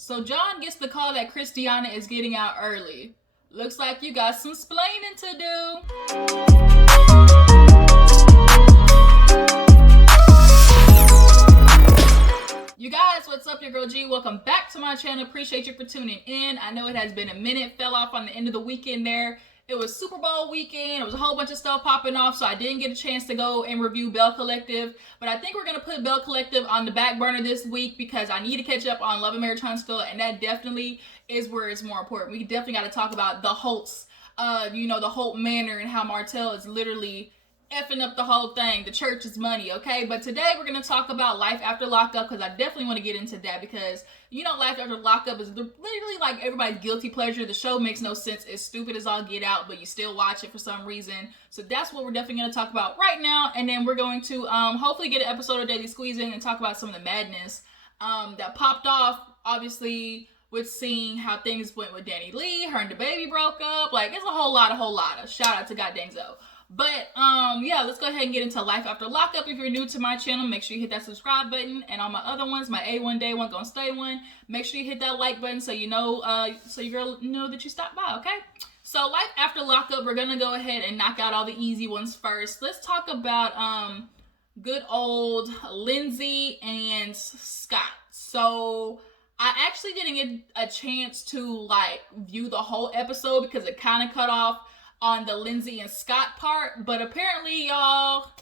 So John gets the call that Kristiana is getting out early. Looks like you got some splaining to do. You guys, what's up? Your girl G. Welcome back to my channel. Appreciate you for tuning in. I know it has been a minute. Fell off on the end of the weekend there. It was Super Bowl weekend. It was a whole bunch of stuff popping off, so I didn't get a chance to go and review Belle Collective. But I think we're going to put Belle Collective on the back burner this week because I need to catch up on Love and Marriage Huntsville, and that definitely is where it's more important. We definitely got to talk about the Holtz, the Holt Manor and how Martell is literally effing up the whole thing. The church's money, okay? But today we're going to talk about Life After Lockup because I definitely want to get into that because, Life After Lockup is literally like everybody's guilty pleasure. The show makes no sense. It's stupid as all get out, but you still watch it for some reason. So that's what we're definitely going to talk about right now. And then we're going to hopefully get an episode of Daily Squeeze in and talk about some of the madness that popped off, obviously, with seeing how things went with Danny Lee. Her and the baby broke up. Like, it's a whole lot of shout out to goddamn Zoe. But, let's go ahead and get into Life After Lockup. If you're new to my channel, make sure you hit that subscribe button. And on my other ones, my A1 Day One, Gonna Stay One, make sure you hit that like button so you know, so your girl know that you stopped by, okay? So, Life After Lockup, we're gonna go ahead and knock out all the easy ones first. Let's talk about, good old Lindsay and Scott. So, I actually didn't get a chance to, view the whole episode because it kind of cut off on the Lindsay and Scott part, but apparently, y'all,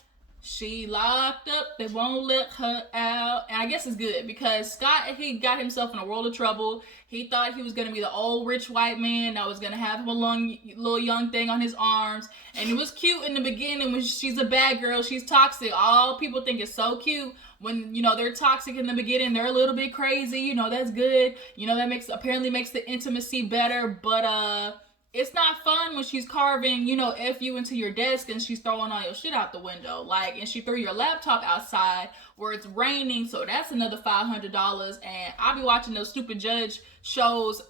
she locked up. They won't let her out, and I guess it's good because Scott, he got himself in a world of trouble. He thought he was gonna be the old rich white man that was gonna have him a little young thing on his arms, and it was cute in the beginning. When she's a bad girl, she's toxic. All people think is so cute. When they're toxic in the beginning, they're a little bit crazy. That's good. That apparently makes the intimacy better, but it's not fun when she's carving, F you into your desk and she's throwing all your shit out the window. And she threw your laptop outside where it's raining, so that's another $500. And I'll be watching those stupid judge shows.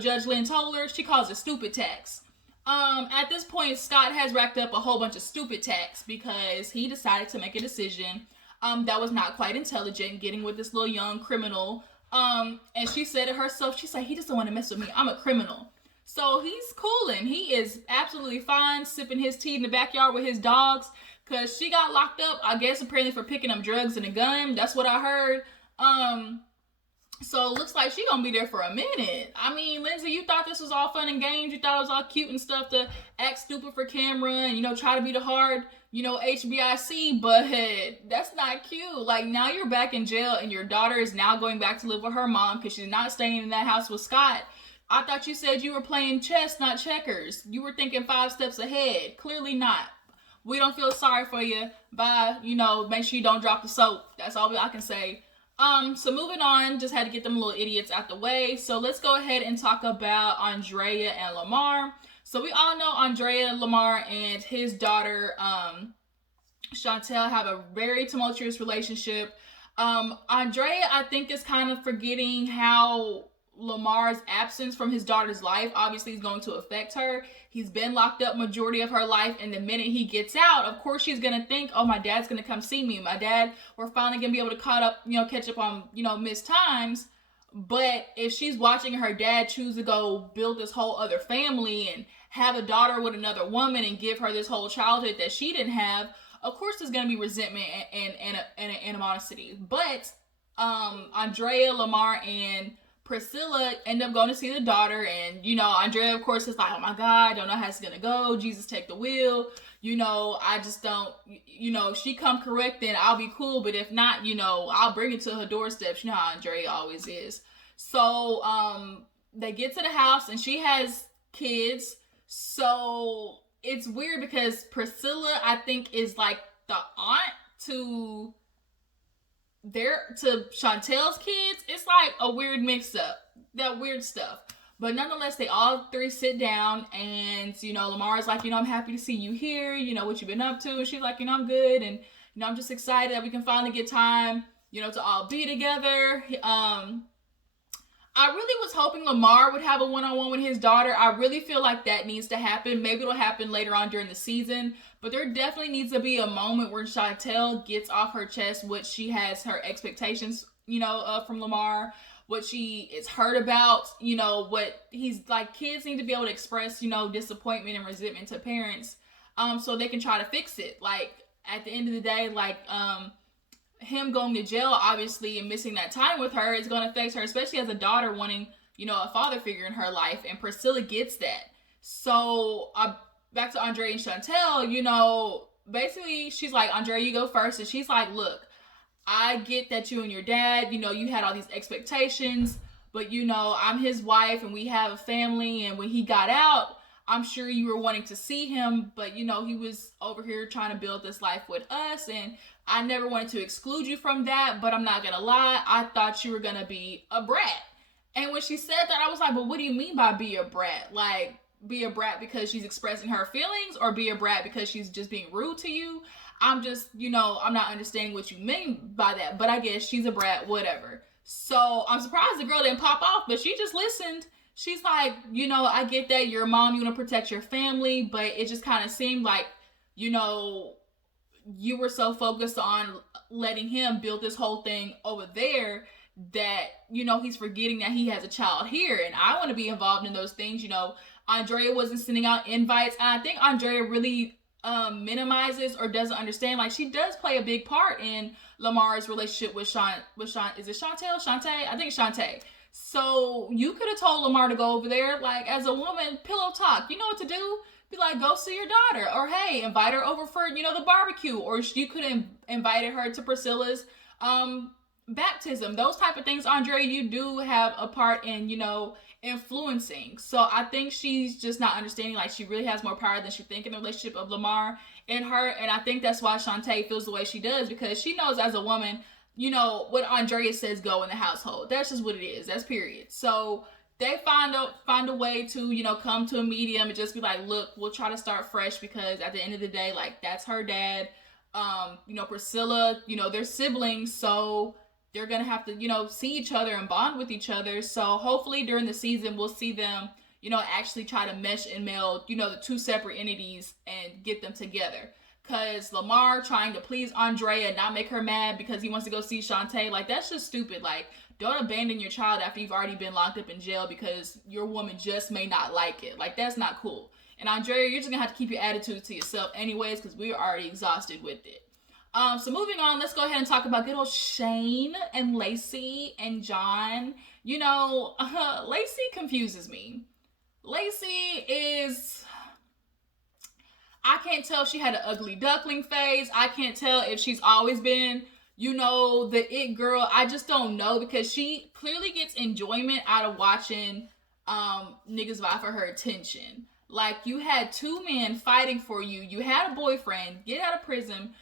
Judge Lynn Toller, she calls it stupid tax. At this point, Scott has racked up a whole bunch of stupid tax because he decided to make a decision that was not quite intelligent, getting with this little young criminal. And she said it herself. She said, he doesn't want to mess with me. I'm a criminal. So he's cooling. He is absolutely fine, sipping his tea in the backyard with his dogs, because she got locked up, I guess, apparently for picking up drugs and a gun. That's what I heard. So it looks like she gonna be there for a minute. I mean, Lindsay, you thought this was all fun and games. You thought it was all cute and stuff to act stupid for camera and, try to be the hard, HBIC, but that's not cute. Now you're back in jail and your daughter is now going back to live with her mom because she's not staying in that house with Scott. I thought you said you were playing chess, not checkers. You were thinking 5 steps ahead. Clearly not. We don't feel sorry for you. Bye. Make sure you don't drop the soap. That's all I can say. So moving on, just had to get them little idiots out the way. So let's go ahead and talk about Andrea and Lamar. So we all know Andrea, Lamar, and his daughter, Chantel, have a very tumultuous relationship. Andrea, I think, is kind of forgetting how Lamar's absence from his daughter's life obviously is going to affect her. He's been locked up majority of her life, and the minute he gets out, of course she's gonna think, oh, my dad's gonna come see me. My dad, we're finally gonna be able to catch up on missed times. But if she's watching her dad choose to go build this whole other family and have a daughter with another woman and give her this whole childhood that she didn't have, of course there's gonna be resentment and animosity. But Andrea, Lamar, and Priscilla end up going to see the daughter, and Andrea, of course, is like, oh my God, I don't know how it's gonna go. Jesus, take the wheel. I just don't. If she come correct, then I'll be cool. But if not, I'll bring it to her doorstep. You know how Andrea always is. So they get to the house, and she has kids. So it's weird because Priscilla, I think, is like the aunt to Chantel's kids. It's like a weird mix up, that weird stuff. But nonetheless, they all three sit down, and Lamar's like, I'm happy to see you here, what you've been up to. And she's like, I'm good, and I'm just excited that we can finally get time to all be together. I really was hoping Lamar would have a one-on-one with his daughter. I really feel like that needs to happen. Maybe it'll happen later on during the season. But there definitely needs to be a moment where Chantel gets off her chest what she has her expectations, from Lamar. what she is hurt about, you know, what he's like, kids need to be able to express, you know, disappointment and resentment to parents, so they can try to fix it. Like, at the end of the day, like, him going to jail, obviously, and missing that time with her is going to affect her, especially as a daughter wanting, you know, a father figure in her life, and Priscilla gets that. So, back to Andrea and Chantel, you know, basically, she's like, Andrea, you go first, and she's like, look, I get that you and your dad, you know, you had all these expectations, but, you know, I'm his wife, and we have a family, and when he got out, I'm sure you were wanting to see him, but, you know, he was over here trying to build this life with us, and I never wanted to exclude you from that, but I'm not gonna lie, I thought you were gonna be a brat. And when she said that, I was like, but what do you mean by be a brat? Like, be a brat because she's expressing her feelings, or be a brat because she's just being rude to you? I'm just, you know, I'm not understanding what you mean by that, but I guess she's a brat, whatever. So I'm surprised the girl didn't pop off, but she just listened. She's like, you know, I get that you're a mom, you want to protect your family, but it just kind of seemed like, you know, you were so focused on letting him build this whole thing over there that, you know, he's forgetting that he has a child here, and I want to be involved in those things. You know, Andrea wasn't sending out invites, and I think Andrea really minimizes or doesn't understand, like, she does play a big part in Lamar's relationship with Sean, is it Chantel? Shantae? I think Shantae. So you could have told Lamar to go over there, like, as a woman, pillow talk. You know what to do? Be like, go see your daughter, or hey, invite her over for, you know, the barbecue, or you could have invited her to Priscilla's baptism. Those type of things, Andrea, you do have a part in, you know, influencing. So I think she's just not understanding, like, she really has more power than she thinks in the relationship of Lamar and her, and I think that's why Shantae feels the way she does, because she knows as a woman, you know, what Andrea says go in the household. That's just what it is. That's period. So they find a way to, you know, come to a medium and just be like, look, we'll try to start fresh, because at the end of the day, like, that's her dad. You know, Priscilla, you know, they're siblings, so they're gonna have to, you know, see each other and bond with each other. So hopefully during the season, we'll see them, you know, actually try to mesh and meld, you know, the two separate entities and get them together. Because Lamar trying to please Andrea and not make her mad because he wants to go see Shantae, like, that's just stupid. Like, don't abandon your child after you've already been locked up in jail because your woman just may not like it. Like, that's not cool. And Andrea, you're just gonna have to keep your attitude to yourself anyways, because we're already exhausted with it. So moving on, let's go ahead and talk about good old Shane and Lacey and John. You know, Lacey confuses me. Lacey is, I can't tell if she had an ugly duckling phase. I can't tell if she's always been, you know, the it girl. I just don't know, because she clearly gets enjoyment out of watching niggas vie for her attention. Like, you had two men fighting for you. You had a boyfriend, get out of prison.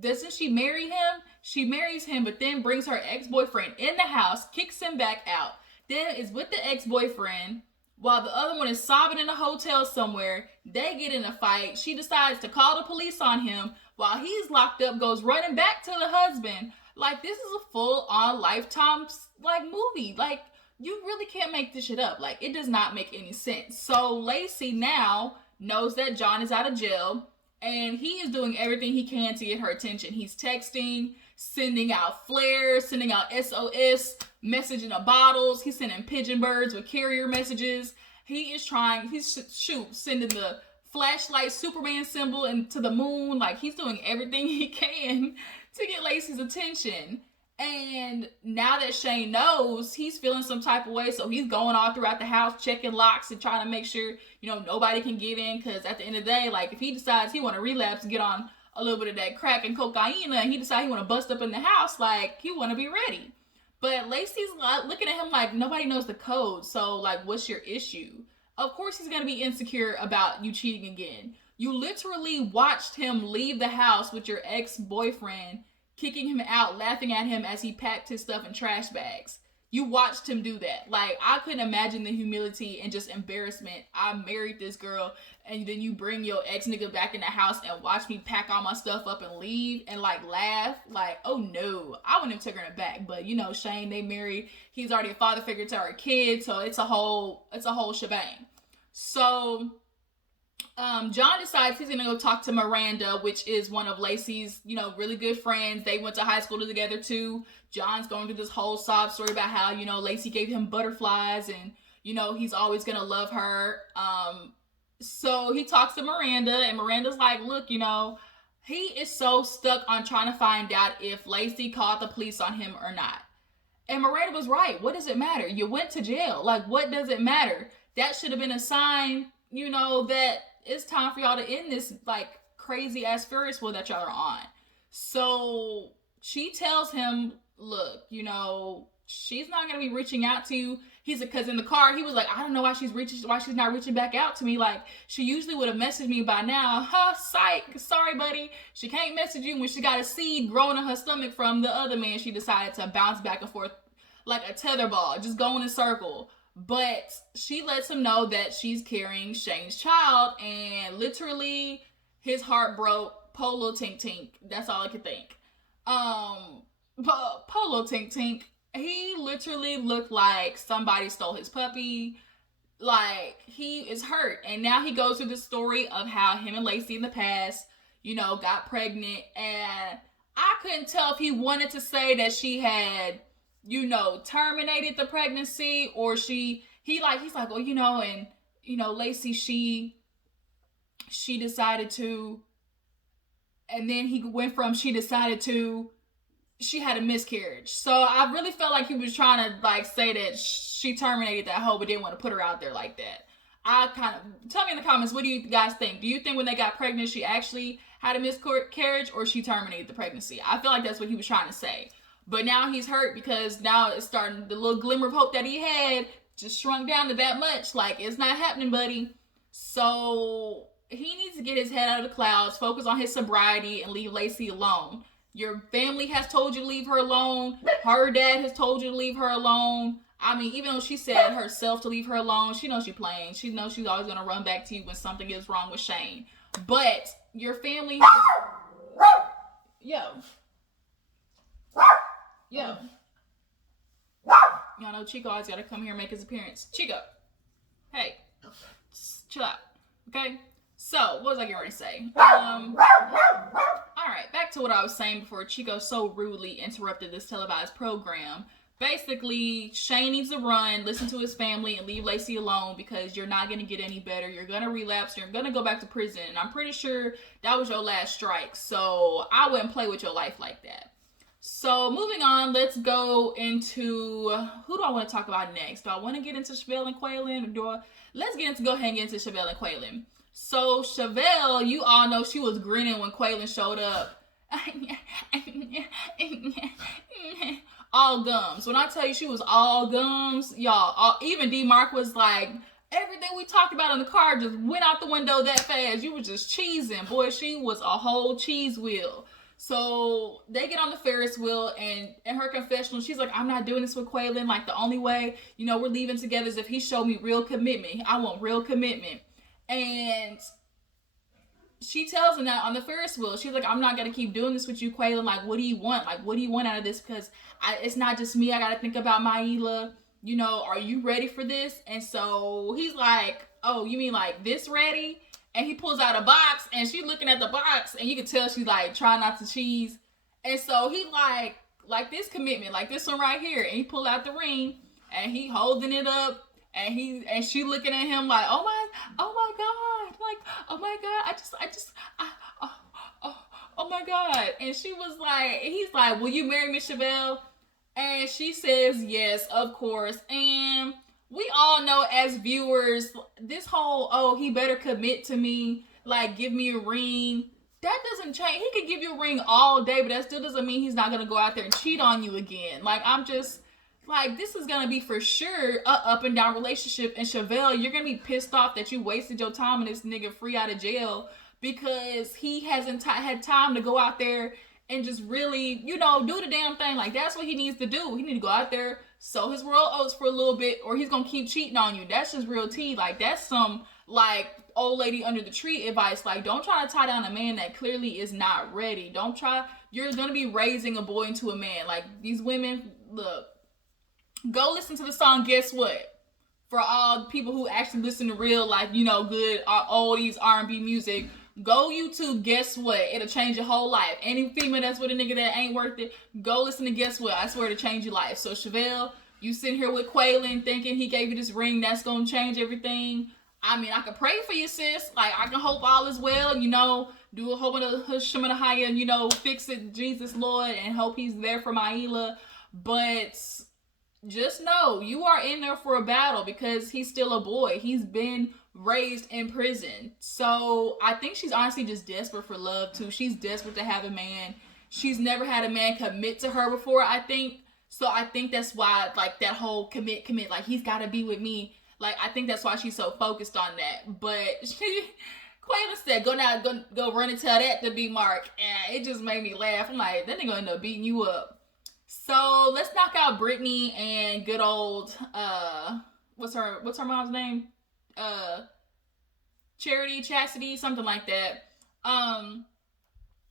Doesn't she marry him? She marries him, but then brings her ex-boyfriend in the house, kicks him back out. Then is with the ex-boyfriend while the other one is sobbing in a hotel somewhere. They get in a fight. She decides to call the police on him while he's locked up, goes running back to the husband. Like, this is a full-on Lifetime, like, movie. Like, you really can't make this shit up. Like, it does not make any sense. So Lacey now knows that John is out of jail, and he is doing everything he can to get her attention. He's texting, sending out flares, sending out SOS, messaging the bottles. He's sending pigeon birds with carrier messages. He's sending the flashlight Superman symbol into the moon. Like, he's doing everything he can to get Lacey's attention. And now that Shane knows, he's feeling some type of way, so he's going all throughout the house, checking locks and trying to make sure, you know, nobody can get in, because at the end of the day, like, if he decides he want to relapse and get on a little bit of that crack and cocaine, and he decides he want to bust up in the house, like, he want to be ready. But Lacey's looking at him like, nobody knows the code, so, like, what's your issue? Of course he's going to be insecure about you cheating again. You literally watched him leave the house with your ex-boyfriend, kicking him out, laughing at him as he packed his stuff in trash bags. You watched him do that. Like, I couldn't imagine the humility and just embarrassment. I married this girl, and then you bring your ex-nigga back in the house and watch me pack all my stuff up and leave and, like, laugh. Like, oh no, I wouldn't have taken her back. But, you know, Shane, they married. He's already a father figure to our kid, so it's a whole shebang. So John decides he's gonna go talk to Miranda, which is one of Lacey's, really good friends. They went to high school together too. John's going through this whole sob story about how, Lacey gave him butterflies and, he's always gonna love her. So he talks to Miranda, and Miranda's like, look, he is so stuck on trying to find out if Lacey called the police on him or not. And Miranda was right. What does it matter? You went to jail. Like, what does it matter? That should have been a sign, that it's time for y'all to end this, like, crazy ass Ferris wheel that y'all are on. So she tells him, look, she's not going to be reaching out to you. Because in the car, he was like, I don't know why she's not reaching back out to me. Like, she usually would have messaged me by now. Psych. Sorry, buddy. She can't message you when she got a seed growing in her stomach from the other man. She decided to bounce back and forth like a tetherball, just go in a circle. But she lets him know that she's carrying Shane's child, and literally his heart broke. Polo tink tink. That's all I could think. Polo tink tink. He literally looked like somebody stole his puppy. Like, he is hurt. And now he goes through the story of how him and Lacey in the past, got pregnant. And I couldn't tell if he wanted to say that she had, terminated the pregnancy, or he's like, well, and, Lacey, she decided to, and then he went from she had a miscarriage. So I really felt like he was trying to, like, say that she terminated that hoe, but didn't want to put her out there like that. Tell me in the comments, what do you guys think? Do you think when they got pregnant, she actually had a miscarriage, or she terminated the pregnancy? I feel like that's what he was trying to say. But now he's hurt, because now it's starting, the little glimmer of hope that he had just shrunk down to that much. Like, it's not happening, buddy. So he needs to get his head out of the clouds, focus on his sobriety, and leave Lacey alone. Your family has told you to leave her alone. Her dad has told you to leave her alone. I mean, even though she said herself to leave her alone, she knows she's playing. She knows she's always going to run back to you when something is wrong with Shane. But your family has... Yo. Y'all know Chico always got to come here and make his appearance. Chico. Hey. Chill out. Okay? So, what was I getting ready to say? Alright, back to what I was saying before Chico so rudely interrupted this televised program. Basically, Shane needs to run, listen to his family, and leave Lacey alone, because you're not going to get any better. You're going to relapse. You're going to go back to prison. And I'm pretty sure that was your last strike. So, I wouldn't play with your life like that. So, moving on, let's go into... Who do I want to talk about next? Do I want to get into Chevelle and Kweilyn? Let's go ahead and get into Chevelle and Kweilyn. So, Shavel, you all know she was grinning when Quaylon showed up. All gums. When I tell you she was all gums, y'all, even D-Mark was like, everything we talked about in the car just went out the window that fast. You were just cheesing. Boy, she was a whole cheese wheel. So, they get on the Ferris wheel, and in her confessional, she's like, I'm not doing this with Kweilyn. Like, the only way, we're leaving together is if he showed me real commitment. I want real commitment. And she tells him that on the Ferris wheel. She's like, I'm not going to keep doing this with you, Quaylon. Like, what do you want? Like, what do you want out of this? Because it's not just me. I got to think about Maila. Are you ready for this? And so he's like, oh, you mean like this ready? And he pulls out a box, and she's looking at the box, and you can tell she's like trying not to cheese. And so he like this commitment, like this one right here. And he pull out the ring, and he holding it up. And she looking at him like, oh my God, like, oh my God, oh my God. And she was like, he's like, will you marry me, Chevelle? And she says, yes, of course. And we all know as viewers, this whole, oh, he better commit to me, like, give me a ring. That doesn't change. He could give you a ring all day, but that still doesn't mean he's not going to go out there and cheat on you again. Like, I'm just... Like, this is going to be for sure a up and down relationship. And Chevelle, you're going to be pissed off that you wasted your time and this nigga free out of jail because he hasn't had time to go out there and just really, do the damn thing. Like, that's what he needs to do. He need to go out there, sow his royal oats for a little bit, or he's going to keep cheating on you. That's just real tea. Like, that's some, like, old lady under the tree advice. Like, don't try to tie down a man that clearly is not ready. You're going to be raising a boy into a man. Like, these women, look. Go listen to the song, Guess What? for all people who actually listen to real life, you know, good oldies R&B music, go YouTube. Guess what? It'll change your whole life. Any female that's with a nigga that ain't worth it, go listen to Guess What. I swear to change your life. So Chevelle, you sitting here with Quaylon thinking he gave you this ring that's gonna change everything. I mean, I can pray for you, sis. Like, I can hope all is well, you know, do a whole bunch of Shemana and, you know, fix it, Jesus, Lord, and hope he's there for Maila. But just know you are in there for a battle because he's still a boy. He's been raised in prison. So I think she's honestly just desperate for love too. She's desperate to have a man. She's never had a man commit to her before, I think. So I think that's why, like, that whole commit, like, he's got to be with me. Like, I think that's why she's so focused on that. But Quaylon said, go run and tell that to B Mark. And it just made me laugh. I'm like, that nigga gonna end up beating you up. So let's knock out Brittany and good old what's her mom's name? Chastity, something like that.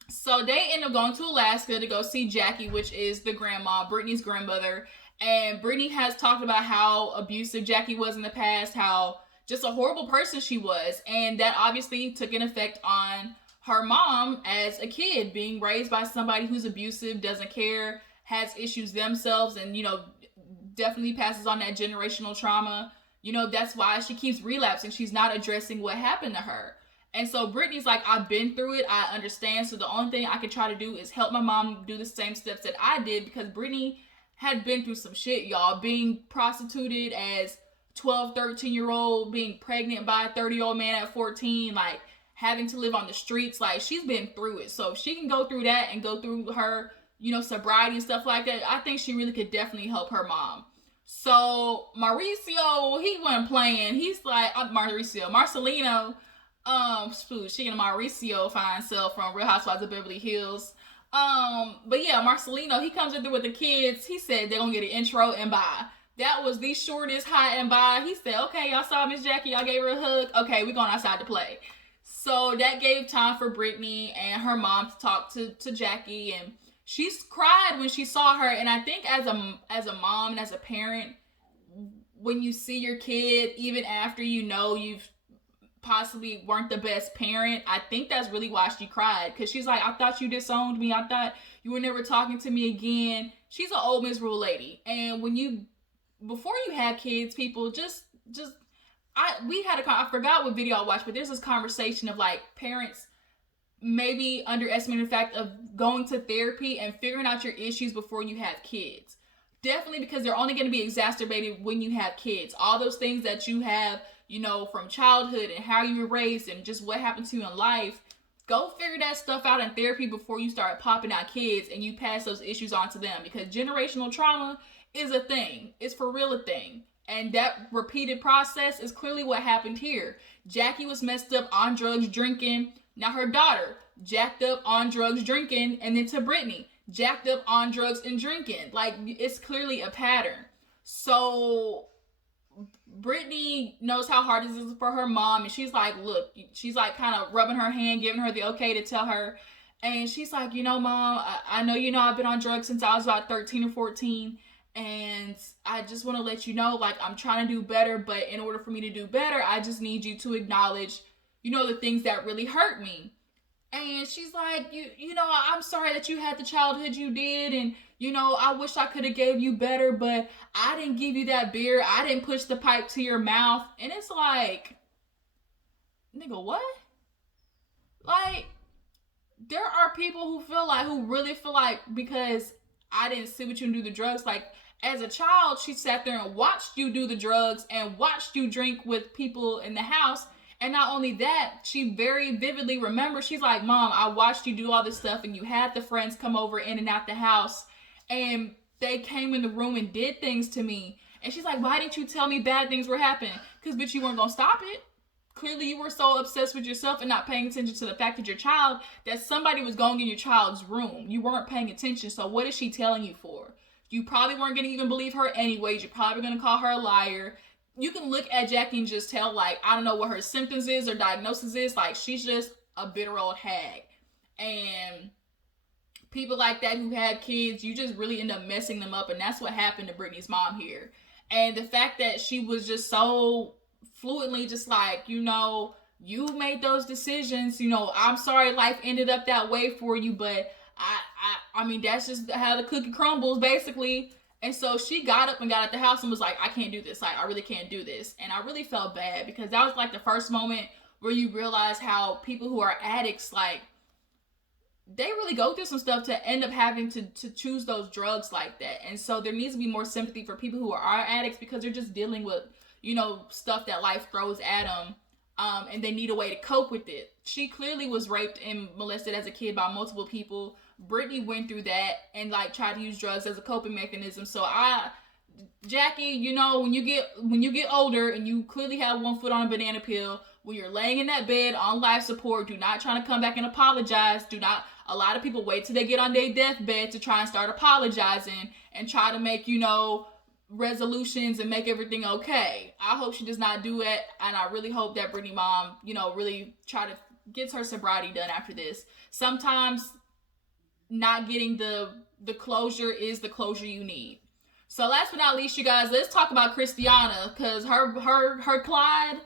So they end up going to Alaska to go see Jackie, which is the grandma, Brittany's grandmother. And Brittany has talked about how abusive Jackie was in the past, how just a horrible person she was. And that obviously took an effect on her mom as a kid, being raised by somebody who's abusive, doesn't care, has issues themselves, and, you know, definitely passes on that generational trauma. You know, that's why she keeps relapsing. She's not addressing what happened to her. And so Brittany's like, I've been through it. I understand. So the only thing I can try to do is help my mom do the same steps that I did, because Brittany had been through some shit, y'all. Being prostituted as 12, 13-year-old, being pregnant by a 30-year-old man at 14, like, having to live on the streets. Like, she's been through it. So if she can go through that and go through her, you know, sobriety and stuff like that, I think she really could definitely help her mom. So Mauricio, he wasn't playing. He's like, Marcelino, she and Mauricio fine self from Real Housewives of Beverly Hills. But yeah, Marcelino, he comes in there with the kids. He said they're gonna get an intro and bye. That was the shortest hi and bye. He said, okay, y'all saw Miss Jackie, y'all gave her a hug. Okay, we're going outside to play. So that gave time for Brittany and her mom to talk to Jackie, and she's cried when she saw her. And I think as a mom and as a parent, when you see your kid, even after you know you've possibly weren't the best parent, I think that's really why she cried. Because she's like, I thought you disowned me. I thought you were never talking to me again. She's an old miserable lady. And before you have kids, people, I forgot what video I watched, but there's this conversation of, like, parents maybe underestimating the fact of going to therapy and figuring out your issues before you have kids. Definitely, because they're only going to be exacerbated when you have kids. All those things that you have, you know, from childhood and how you were raised and just what happened to you in life, go figure that stuff out in therapy before you start popping out kids and you pass those issues on to them. Because generational trauma is a thing. It's for real a thing. And that repeated process is clearly what happened here. Jackie was messed up on drugs, drinking. Now her daughter, jacked up on drugs, drinking. And then to Brittany, jacked up on drugs and drinking. Like, it's clearly a pattern. So Brittany knows how hard this is for her mom. And she's like, look, she's like kind of rubbing her hand, giving her the okay to tell her. And she's like, you know, Mom, I know you know I've been on drugs since I was about 13 or 14. And I just want to let you know, like, I'm trying to do better, but in order for me to do better, I just need you to acknowledge, you know, the things that really hurt me. And she's like, you know, I'm sorry that you had the childhood you did, and, you know, I wish I could have gave you better, but I didn't give you that beer. I didn't push the pipe to your mouth. And it's like, nigga, what? Like, there are people who really feel like because I didn't sit with you and do the drugs, like, as a child, she sat there and watched you do the drugs and watched you drink with people in the house. And not only that, she very vividly remembers, she's like, Mom, I watched you do all this stuff and you had the friends come over in and out the house and they came in the room and did things to me. And she's like, why didn't you tell me bad things were happening? Because, bitch, you weren't going to stop it. Clearly, you were so obsessed with yourself and not paying attention to the fact that your child, that somebody was going in your child's room. You weren't paying attention. So what is she telling you for? You probably weren't going to even believe her anyways. You're probably going to call her a liar. You can look at Jackie and just tell, like, I don't know what her symptoms is or diagnosis is. Like, she's just a bitter old hag. And people like that who had kids, you just really end up messing them up. And that's what happened to Brittany's mom here. And the fact that she was just so fluently just like, you know, you made those decisions, you know, I'm sorry life ended up that way for you, but I mean, that's just how the cookie crumbles, basically. And so she got up and got out the house and was like, I can't do this. Like, I really can't do this. And I really felt bad because that was like the first moment where you realize how people who are addicts, like, they really go through some stuff to end up having to choose those drugs like that. And so there needs to be more sympathy for people who are addicts because they're just dealing with, you know, stuff that life throws at them. And they need a way to cope with it. She clearly was raped and molested as a kid by multiple people. Brittany went through that and like tried to use drugs as a coping mechanism. So Jackie, you know, when you get older and you clearly have one foot on a banana peel, when you're laying in that bed on life support, do not try to come back and apologize. A lot of people wait till they get on their deathbed to try and start apologizing and try to make, you know, resolutions and make everything okay. I hope she does not do it, and I really hope that Brittany mom, you know, really try to get her sobriety done after this. Sometimes not getting the closure is the closure you need. So last but not least, you guys, let's talk about Kristiana, because her Clyde,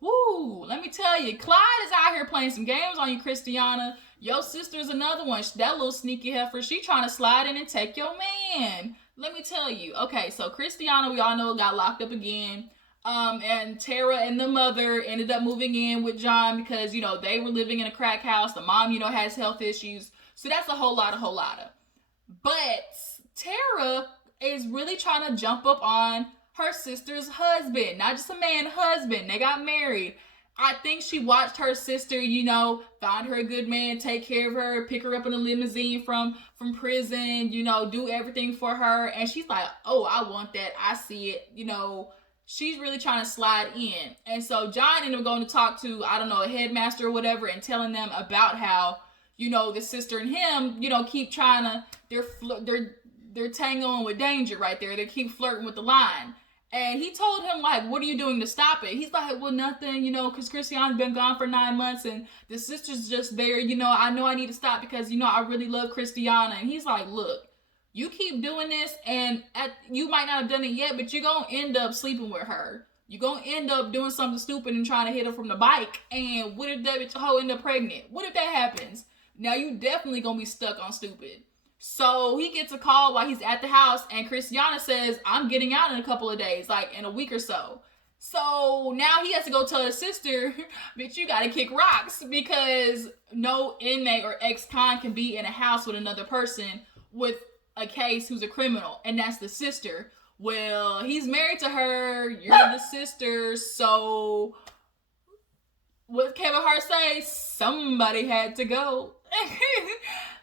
woo, let me tell you, Clyde is out here playing some games on you, Kristiana. Your sister's another one. That little sneaky heifer, she trying to slide in and take your man. Let me tell you. Okay, so Kristiana, we all know, got locked up again. And Terra and the mother ended up moving in with John because, you know, they were living in a crack house. The mom, you know, has health issues. So that's a whole lot of. But Terra is really trying to jump up on her sister's husband. Not just a man, husband. They got married. I think she watched her sister, you know, find her a good man, take care of her, pick her up in a limousine from prison, you know, do everything for her. And she's like, oh, I want that. I see it. You know, she's really trying to slide in. And so John ended up going to talk to, I don't know, a headmaster or whatever and telling them about how, you know, the sister and him, you know, keep trying to, they're tangoing with danger right there. They keep flirting with the line. And he told him, like, what are you doing to stop it? He's like, well, nothing, you know, because Kristiana's been gone for 9 months and the sister's just there. You know, I know I need to stop because, you know, I really love Kristiana. And he's like, look, you keep doing this and you might not have done it yet, but you're going to end up sleeping with her. You're going to end up doing something stupid and trying to hit her from the bike. And what if that bitch hoe end up pregnant? What if that happens? Now, you definitely going to be stuck on stupid. So he gets a call while he's at the house and Kristiana says, I'm getting out in a couple of days, like in a week or so. So now he has to go tell his sister, bitch, you gotta kick rocks because no inmate or ex-con can be in a house with another person with a case who's a criminal, and that's the sister. Well, he's married to her, you're the sister, so what Kevin Hart say? Somebody had to go.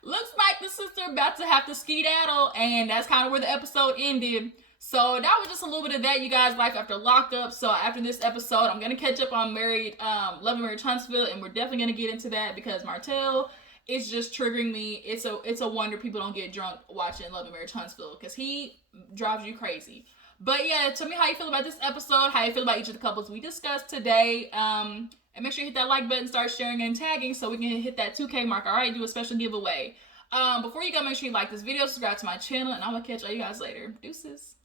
Looks like the sister about to have to skedaddle, and that's kind of where the episode ended. So that was just a little bit of that, you guys, life after lockup. So after this episode, I'm gonna catch up on Love and Marriage Huntsville, and we're definitely gonna get into that because Martell is just triggering me. It's a wonder people don't get drunk watching Love and Marriage Huntsville because he drives you crazy. But yeah, tell me how you feel about this episode, how you feel about each of the couples we discussed today. And make sure you hit that like button, start sharing and tagging so we can hit that 2K mark. All right, do a special giveaway. Before you go, make sure you like this video, subscribe to my channel, and I'm gonna catch all you guys later. Deuces.